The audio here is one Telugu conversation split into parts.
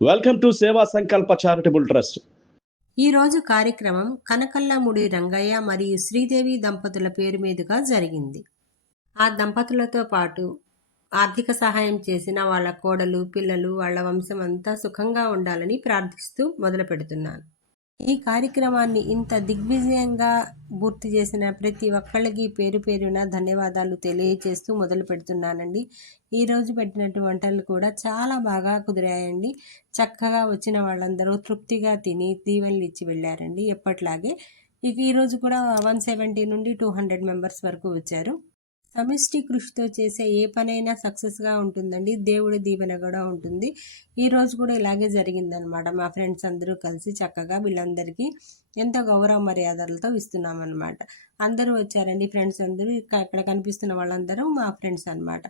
వెల్కమ్ టు సేవా సంకల్ప చారిటబుల్ ట్రస్ట్. ఈ రోజు కార్యక్రమం కనకల్లముడి రంగయ్య మరియు శ్రీదేవి దంపతుల పేరు మీదుగా జరిగింది. ఆ దంపతులతో పాటు ఆర్థిక సహాయం చేసిన వాళ్ళ కోడలు, పిల్లలు, వాళ్ళ వంశం అంతా సుఖంగా ఉండాలని ప్రార్థిస్తూ మొదలు పెడుతున్నాను. ఈ కార్యక్రమాన్ని ఇంత దిగ్విజయంగా పూర్తి చేసిన ప్రతి ఒక్కళ్ళకి పేరు పేరున ధన్యవాదాలు తెలియజేస్తూ మొదలు పెడుతున్నానండి. ఈరోజు పెట్టినట్టు వంటలు కూడా చాలా బాగా కుదిరాయండి. చక్కగా వచ్చిన వాళ్ళందరూ తృప్తిగా తిని దీవెనలు ఇచ్చి వెళ్ళారండి. ఎప్పట్లాగే ఇక ఈరోజు కూడా 170 నుండి 200 మెంబర్స్ వరకు వచ్చారు. సమిష్టి కృషితో చేసే ఏ పనైనా సక్సెస్గా ఉంటుందండి. దేవుడి దీవెన కూడా ఉంటుంది. ఈరోజు కూడా ఇలాగే జరిగిందనమాట. మా ఫ్రెండ్స్ అందరూ కలిసి చక్కగా వీళ్ళందరికీ ఎంతో గౌరవ మర్యాదలతో ఇస్తున్నామన్నమాట. అందరూ వచ్చారండి. ఫ్రెండ్స్ అందరూ ఇక్కడ కనిపిస్తున్న వాళ్ళందరూ మా ఫ్రెండ్స్ అనమాట.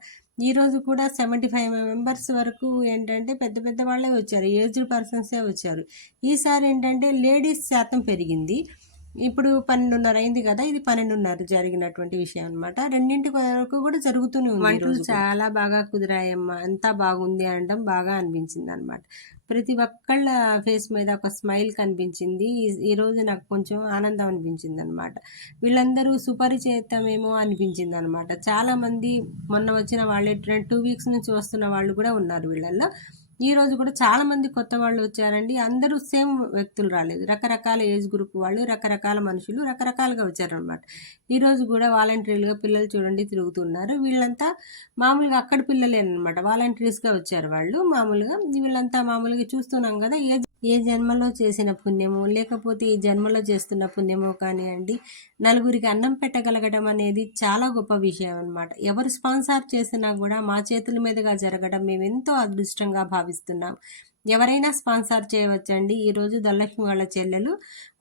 ఈరోజు కూడా 75 మెంబర్స్ వరకు ఏంటంటే పెద్ద పెద్ద వాళ్ళే వచ్చారు, ఏజ్డ్ పర్సన్సే వచ్చారు. ఈసారి ఏంటంటే లేడీస్ శాతం పెరిగింది. ఇప్పుడు 12:30 అయింది కదా, ఇది 12:30 జరిగినటువంటి విషయం అనమాట. 2 వరకు కూడా జరుగుతూనే ఉంది. వంటలు చాలా బాగా కుదిరాయమ్మా, అంతా బాగుంది అనడం బాగా అనిపించింది అనమాట. ప్రతి ఒక్కళ్ళ ఫేస్ మీద ఒక స్మైల్ కనిపించింది. ఈరోజు నాకు కొంచెం ఆనందం అనిపించింది అనమాట. వీళ్ళందరూ సుపరిచితమేమో అనిపించింది అనమాట. చాలా మంది మొన్న వచ్చిన వాళ్ళే 2 వీక్స్ నుంచి వస్తున్న వాళ్ళు కూడా ఉన్నారు వీళ్ళల్లో. ఈ రోజు కూడా చాలా మంది కొత్త వాళ్ళు వచ్చారండి. అందరూ సేమ్ వ్యక్తులు రాలేదు, రకరకాల ఏజ్ గ్రూప్ వాళ్ళు, రకరకాల మనుషులు రకరకాలుగా వచ్చారనమాట. ఈరోజు కూడా వాలంటీర్లుగా పిల్లలు చూడండి తిరుగుతున్నారు. వీళ్ళంతా మామూలుగా అక్కడ పిల్లలేనమాట, వాలంటీర్స్గా వచ్చారు వాళ్ళు. మామూలుగా వీళ్ళంతా మామూలుగా చూస్తున్నాం కదా, ఏ జన్మలో చేసిన పుణ్యమో లేకపోతే ఈ జన్మలో చేస్తున్న పుణ్యమో కానివ్వండి, నలుగురికి అన్నం పెట్టగలగడం అనేది చాలా గొప్ప విషయం అనమాట. ఎవరు స్పాన్సర్ చేసినా కూడా మా చేతుల మీదుగా జరగడం మేము ఎంతో అదృష్టంగా భావిస్తున్నాం. ఎవరైనా స్పాన్సర్ చేయవచ్చండి. ఈరోజు ధనలక్ష్మి వాళ్ళ చెల్లెలు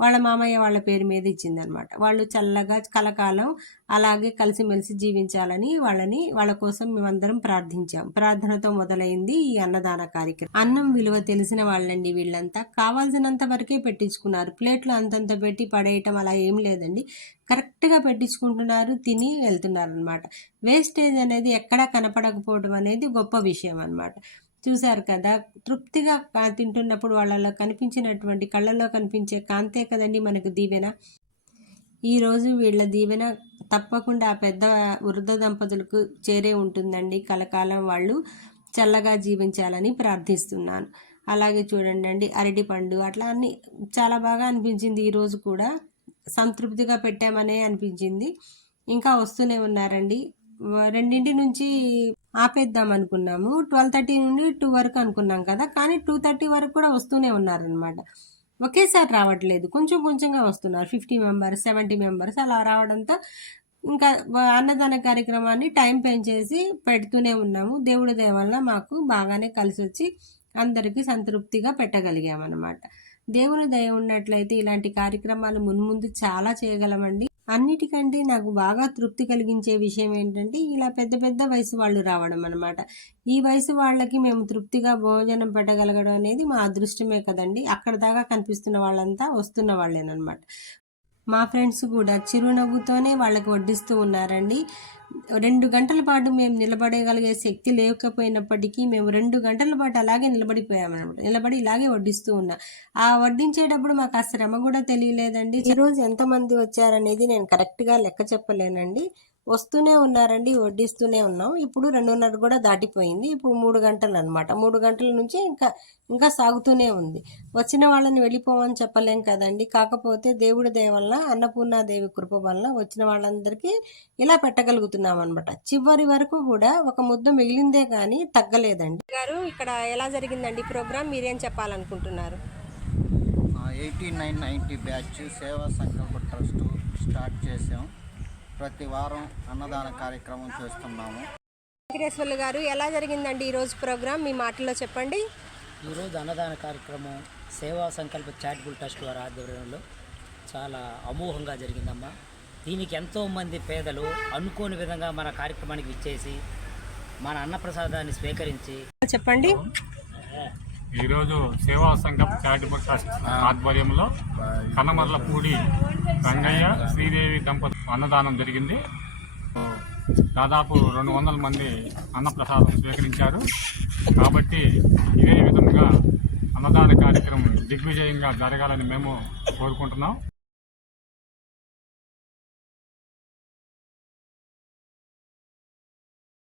వాళ్ళ మామయ్య వాళ్ళ పేరు మీద ఇచ్చిందనమాట. వాళ్ళు చల్లగా కలకాలం అలాగే కలిసిమెలిసి జీవించాలని వాళ్ళ కోసం మేమందరం ప్రార్థించాం. ప్రార్థనతో మొదలైంది ఈ అన్నదాన కార్యక్రమం. అన్నం విలువ తెలిసిన వాళ్ళండి వీళ్ళంతా. కావాల్సినంత వరకే పెట్టించుకున్నారు. ప్లేట్లు అంతంత పెట్టి పడేయటం అలా ఏం లేదండి. కరెక్ట్గా పెట్టించుకుంటున్నారు, తిని వెళ్తున్నారు అనమాట. వేస్టేజ్ అనేది ఎక్కడా కనపడకపోవడం అనేది గొప్ప విషయం అనమాట. చూశారు కదా, తృప్తిగా తింటున్నప్పుడు వాళ్ళలో కనిపించినటువంటి కళ్ళల్లో కనిపించే కాంతే కదండి మనకు దీవెన. ఈరోజు వీళ్ళ దీవెన తప్పకుండా ఆ పెద్ద వృద్ధ దంపతులకు చేరే ఉంటుందండి. కలకాలం వాళ్ళు చల్లగా జీవించాలని ప్రార్థిస్తున్నాను. అలాగే చూడండి, అరటి పండు అట్లా అన్ని చాలా బాగా అనిపించింది. ఈరోజు కూడా సంతృప్తిగా పెట్టామనే అనిపించింది. ఇంకా వస్తూనే ఉన్నారండి. 2 నుంచి ఆపేద్దాం అనుకున్నాము. 12:30 నుండి 2 వరకు అనుకున్నాం కదా, కానీ 2:30 వరకు కూడా వస్తూనే ఉన్నారనమాట. ఒకేసారి రావట్లేదు, కొంచెం కొంచెంగా వస్తున్నారు. 50 మెంబర్స్ 70 మెంబర్స్ అలా రావడంతో ఇంకా అన్నదాన కార్యక్రమాన్ని టైం పెంచేసి పెడుతూనే ఉన్నాము. దేవుడి దయ వల్ల మాకు బాగానే కలిసి వచ్చి అందరికీ సంతృప్తిగా పెట్టగలిగామన్నమాట. దేవుని దయ ఉన్నట్లయితే ఇలాంటి కార్యక్రమాలు మున్ముందు చాలా చేయగలమండి. అన్నిటికంటే నాకు బాగా తృప్తి కలిగించే విషయం ఏంటంటే ఇలా పెద్ద పెద్ద వయసు వాళ్ళు రావడం అనమాట. ఈ వయసు వాళ్ళకి మేము తృప్తిగా భోజనం పెట్టగలగడం అనేది మా అదృష్టమే కదండి. అక్కడ దాకా కనిపిస్తున్న వాళ్ళంతా వస్తున్న వాళ్ళేనమాట. మా ఫ్రెండ్స్ కూడా చిరునవ్వుతోనే వాళ్ళకి వడ్డిస్తూ ఉన్నారండి. 2 గంటల పాటు మేము నిలబడగలిగే శక్తి లేకపోయినప్పటికీ మేము 2 గంటల పాటు అలాగే నిలబడిపోయామన్నమాట. నిలబడి ఇలాగే వడ్డిస్తూ ఉన్నా. ఆ వడ్డించేటప్పుడు మాకు ఆ శ్రమ కూడా తెలియలేదండి. ఈరోజు ఎంతమంది వచ్చారనేది నేను కరెక్ట్గా లెక్క చెప్పలేనండి. వస్తూనే ఉన్నారండి, వడ్డిస్తూనే ఉన్నాం. ఇప్పుడు 2:30 కూడా దాటిపోయింది. ఇప్పుడు 3 గంటలు అనమాట. 3 గంటల నుంచి ఇంకా సాగుతూనే ఉంది. వచ్చిన వాళ్ళని వెళ్ళిపోమని చెప్పలేం కదండి. కాకపోతే దేవుడి దయ వల్ల, అన్నపూర్ణాదేవి కృప వల్ల వచ్చిన వాళ్ళందరికీ ఇలా పెట్టగలుగుతున్నాం అనమాట. చివరి వరకు కూడా ఒక ముద్ద మిగిలిందే కానీ తగ్గలేదండి. గారు, ఇక్కడ ఎలా జరిగిందండి ప్రోగ్రామ్, మీరేం చెప్పాలనుకుంటున్నారు? 8990 బ్యాచ్ సేవా సంకల్ప ట్రస్ట్ స్టార్ట్ చేసాం. ప్రతి వారం అన్నదాన కార్యక్రమం చేస్తున్నాము. వెంకటేశ్వర్లు గారు, ఎలా జరిగిందండి ఈరోజు ప్రోగ్రామ్, మీ మాటల్లో చెప్పండి. ఈరోజు అన్నదాన కార్యక్రమం సేవా సంకల్ప చారిటబుల్ ట్రస్ట్ వారి ఆధ్వర్యంలో చాలా అమోఘంగా జరిగిందమ్మా. దీనికి ఎంతోమంది పేదలు అనుకోని విధంగా మన కార్యక్రమానికి విచ్చేసి మన అన్నప్రసాదాన్ని స్వీకరించి చెప్పండి. ఈరోజు సేవా సంకల్ప చారిటబుల్ ట్రస్ట్ ఆధ్వర్యంలో కనమర్లపూడి రంగయ్య శ్రీదేవి దంపతులు అన్నదానం జరిగింది. దాదాపు 200 మంది అన్నప్రసాదం స్వీకరించారు. కాబట్టి ఇదే విధంగా దిగ్విజయంగా జరగాలని మేము కోరుకుంటున్నాం.